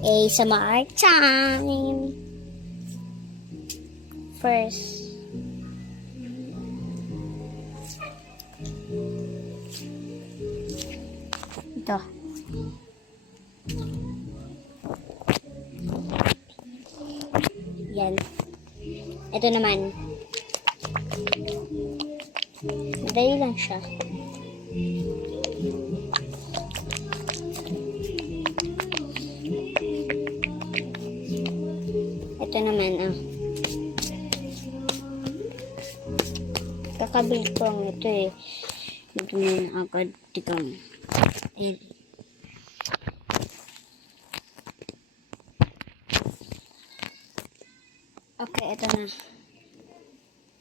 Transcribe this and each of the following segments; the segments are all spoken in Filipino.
ASMR time. First, ito. Yan. Ito naman. Madali lang siya. Ito naman, kakabil ko ang ito eh. Madumi na agad. Tikang. Ayan. Okay, ito na.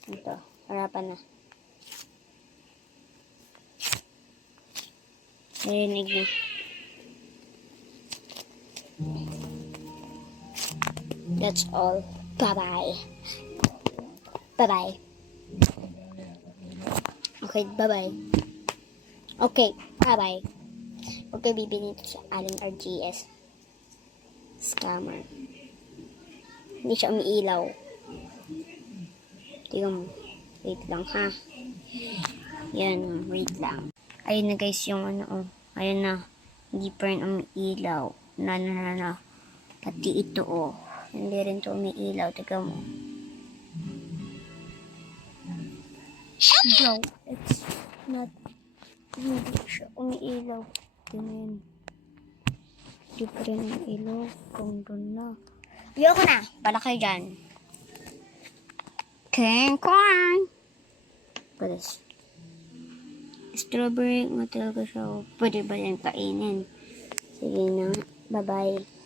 Ito. Harapan na. Narinig na. That's all. Bye-bye. Bye-bye. Okay, bye-bye. Okay, bye-bye. Okay, bibili ito sa Aling RGS. Scammer. Hindi siya umiilaw. Tingnan mo. Wait lang, ha? Yan, wait lang. Ayun na guys, yung ayun na. Hindi pa rin umiilaw. Na. Pati ito, hindi rin to umiilaw. Tingnan mo. No, it's not. Hindi siya umiilaw. Tingnan. Hindi pa rin umiilaw. Kung doon na. Ayoko na. Bala kayo dyan. King Kong! Palis. Strawberry, talaga siya. Pwede ba yan kainin? Sige na. Bye-bye.